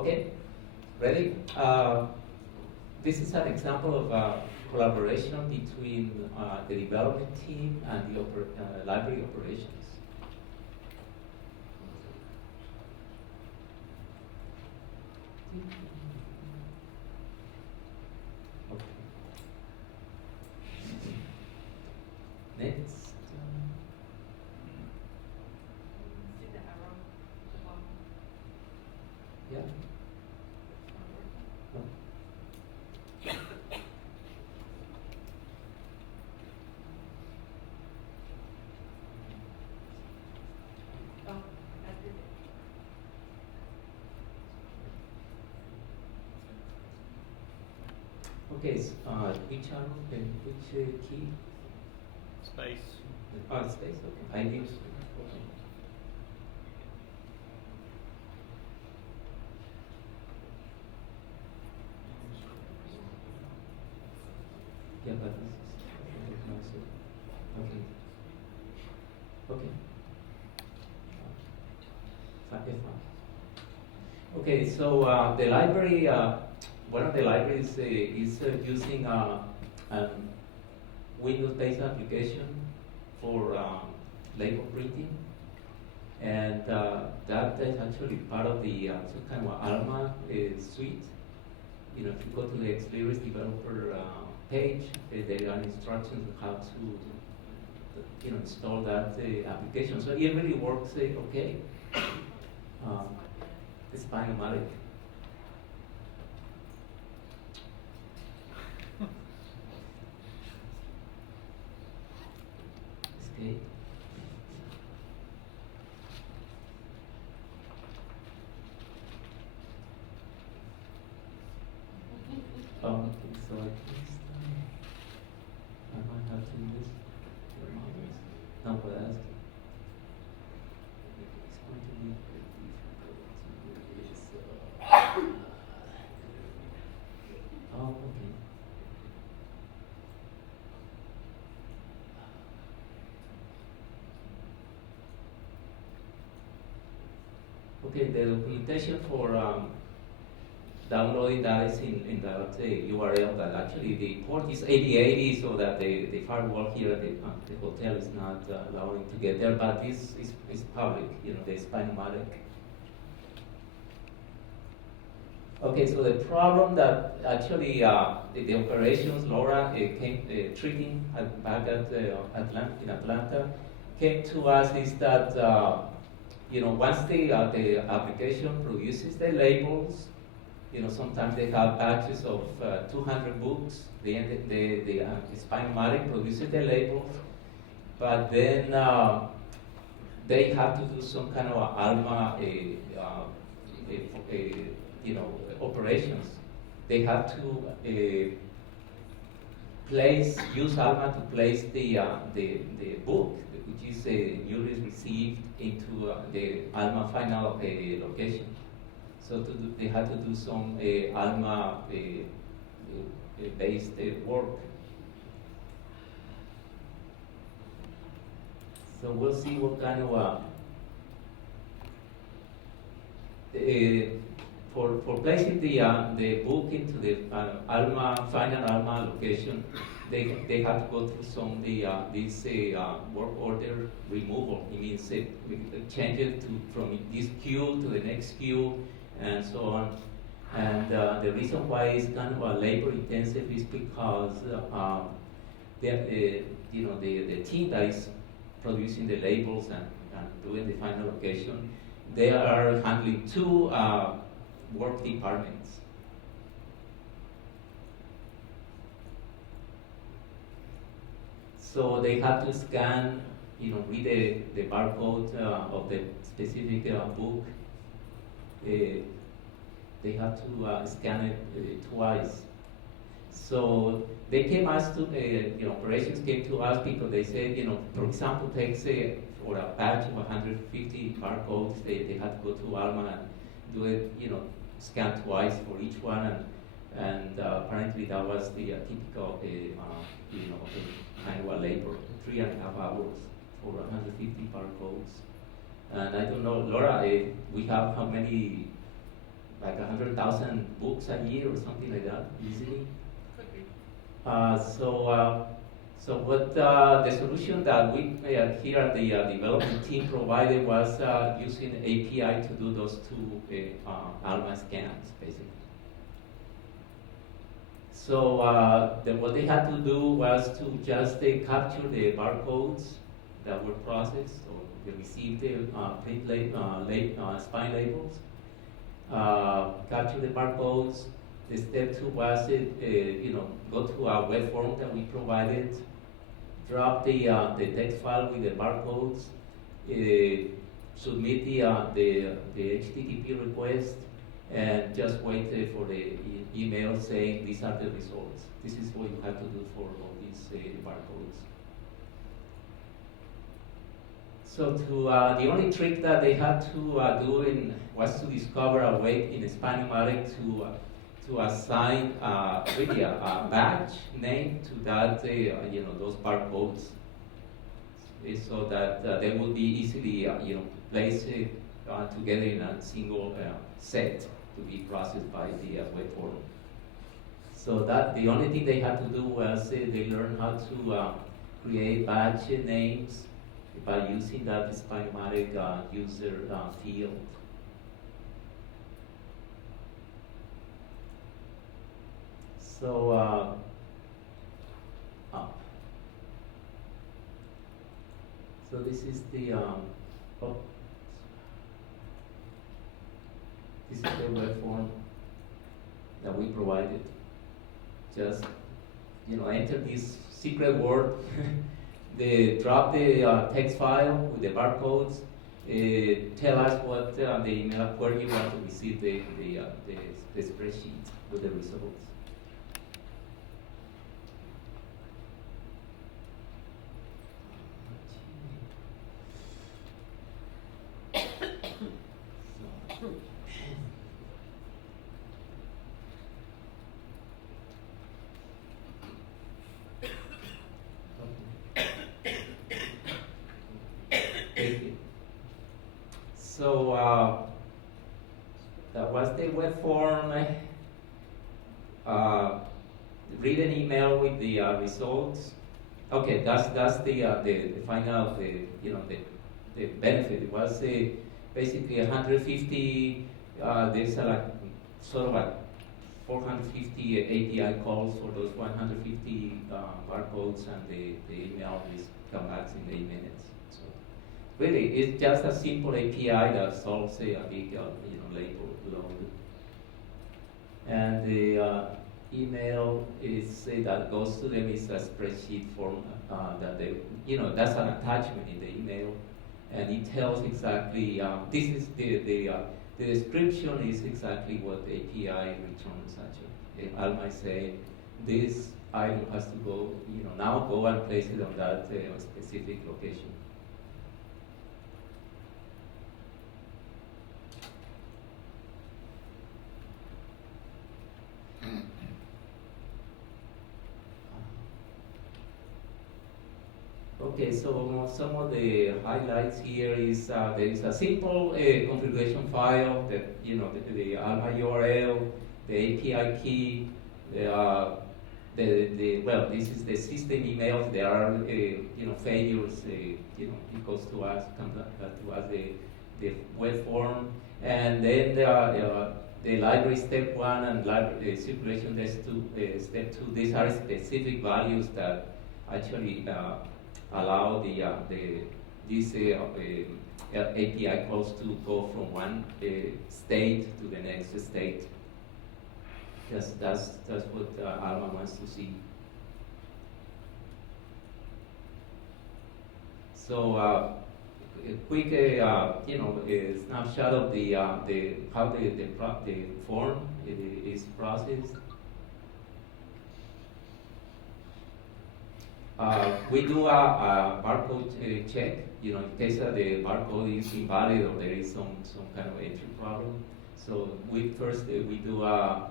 Okay, ready? This is an example of collaboration between the development team and the library operations. Okay. Next. Yeah. No. Okay, which arrow and which key? Space. Space, okay. I need. Okay. Yeah, but this is okay. Okay. Okay, so the library, one of the libraries is using Windows-based application for label printing, and that is actually part of the some kind of Alma suite. You know, if you go to the Xlyris developer page, there are instructions on how to install that application. So it really works okay. Spinomatic. Escape. Okay, so I might have to use no, but that's it's going to be oh, okay. Okay, the documentation for downloading that is in that URL that actually the port is 8080, so that the firewall here at the hotel is not allowing to get there, but this is public, you know, the Spinomatic. Okay, so the problem that actually the operations, Laura came treating back at in Atlanta, came to us is that once the application produces the labels, sometimes they have batches of 200 books. The Spinomatic produces the labels, but then they have to do some kind of Alma operations. They have to use Alma to place the book, which is newly received, into the Alma final location. So they had to do some Alma based work. So we'll see what kind of for placing the book into the final Alma location. They have to go through some this work order removal. It means change it from this queue to the next queue, and so on. And the reason why it's kind of labor intensive is because the team that is producing the labels and doing the final location, they are handling two work departments. So they have to scan, read the barcode of the specific book. They have to scan it twice. So they came us to, operations came to us because they said, for example, take for a batch of 150 barcodes, they had to go to Alma and do it, scan twice for each one, and apparently that was the typical, kind of a labor, 3.5 hours for 150 barcodes. And I don't know, Laura, we have how many like 100,000 books a year or something like that, easily. Could be. So what the solution that we here at the development team provided was using API to do those two Alma scans, basically. So what they had to do was to just capture the barcodes that were processed, or they received the spine labels, capture the barcodes. The step two was go to a web form that we provided, drop the text file with the barcodes, submit the HTTP request, and just wait for the email saying these are the results. This is what you have to do for all these barcodes. So the only trick that they had to do was to discover a way in Spinomatic to assign really a badge name to that those barcodes, so that they would be easily placed together in a single set to be processed by the web form. So that the only thing they had to do was they learned how to create badge names by using that Spinomatic user field. So so this is the this is the web form that we provided. Just enter this secret word. They drop the text file with the barcodes. Tell us what the email where you want to receive the spreadsheet with the results. So that was the web form. Read an email with the results. Okay, that's the final the benefit. It was basically 150. There's like sort of like 450 API calls for those 150 barcodes, and the email is come back in 8 minutes. So really, it's just a simple API that solves a big label load. And the email is that goes to them is a spreadsheet form that they that's an attachment in the email, and it tells exactly this is the description is exactly what the API returns actually. Alma might say this item has to go now go and place it on that specific location. Okay, so some of the highlights here is there is a simple configuration file that the Alma URL, the API key, well, this is the system emails. There are failures. It goes to us, comes to us the web form, and then the library step one and library circulation step two. These are specific values that actually allow these API calls to go from one state to the next state. That's what Alma wants to see. So a quick snapshot of the how the form is processed. We do a barcode check, in case the barcode is invalid or there is some kind of entry problem. So we do a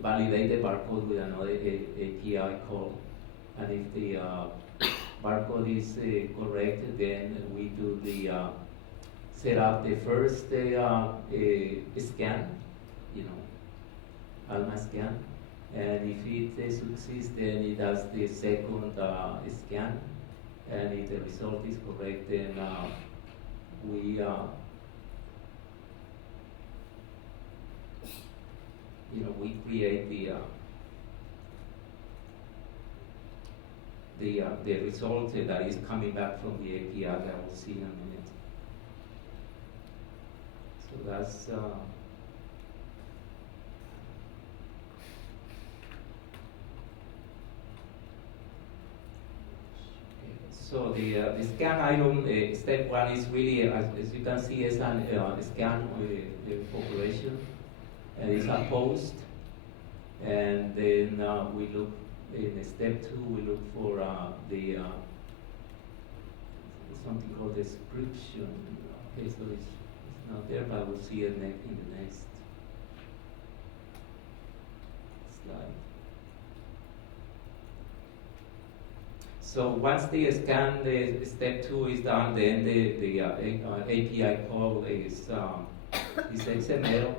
validate the barcode with another API call, and if the barcode is correct, then we do the set up the first scan, you know, Alma scan, and if it succeeds, then it does the second scan, and if the result is correct, then we we create the result that is coming back from the API that we'll see in a minute. So that's so the scan item step one is really, as you can see, is an scan operation, and it's a post, and then we look in step two. We look for the something called description. Okay, so it's not there, but we'll see it in the next slide. So once the scan, the step two is done, then the API call is XML.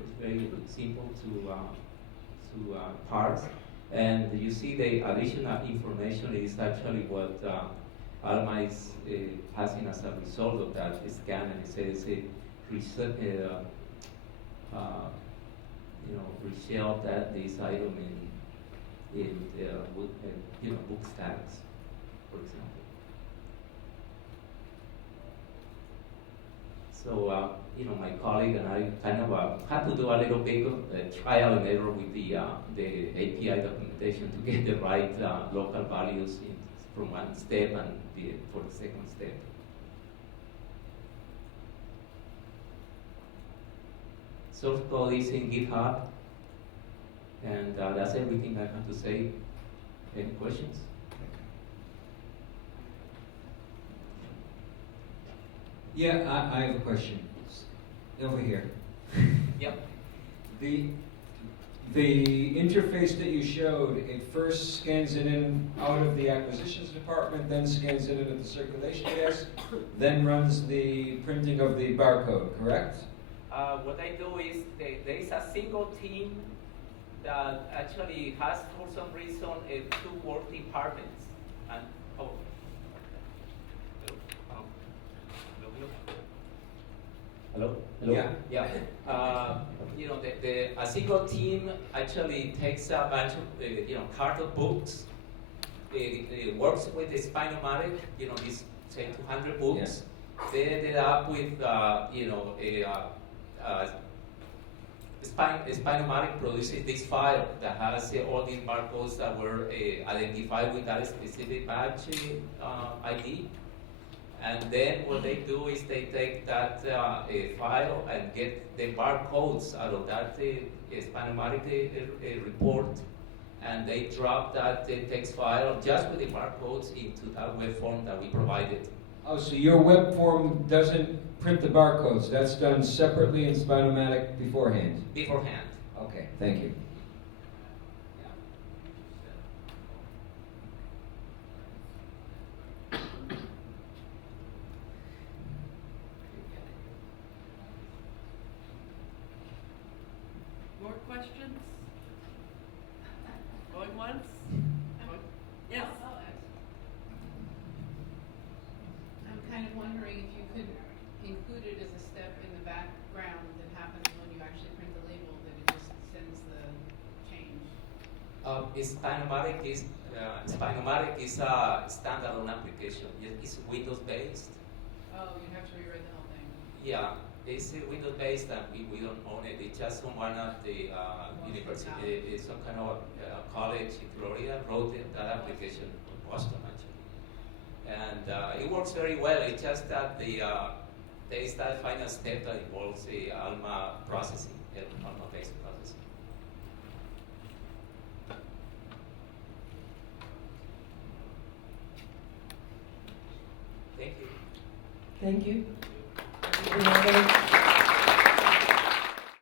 It's very simple to parse, and you see the additional information is actually what Alma is passing as a result of that scan, and it says reshelve that this item in book stacks, for example. So my colleague and I kind of had to do a little bit of trial and error with the API documentation to get the right local values from one step and for the second step. Source code is in GitHub, and that's everything I have to say. Any questions? Yeah, I have a question. Over here. Yep. The interface that you showed, it first scans it in out of the acquisitions department, then scans it in at the circulation desk, then runs the printing of the barcode, correct? What I do is there is a single team that actually has, for some reason, two work departments. And hello? Yeah. Yeah. A single team actually takes a bunch of carded books. It works with the Spinomatic. These say 200 books. Yeah. They ended up with Spinomatic produces this file that has all these barcodes that were identified with that specific batch ID. And then what they do is they take that file and get the barcodes out of that Spinomatic report, and they drop that text file just with the barcodes into that web form that we provided. Oh, so your web form doesn't print the barcodes. That's done separately in Spinomatic beforehand? Beforehand. Okay, thank you. More questions? Going once? Yes. I'm kind of wondering if you could include it as a step in the background that happens when you actually print the label, that it just sends the change. Spinomatic is a standalone application. It's Windows based. Oh, you'd have to rewrite the whole thing. Yeah, it's Windows based, and we don't own it. It's just someone at the university, some kind of college in Florida wrote that application in Boston actually, and it works very well. It's just that there is that final step that involves the Alma processing, Alma based processing. Thank you. Thank you. Any other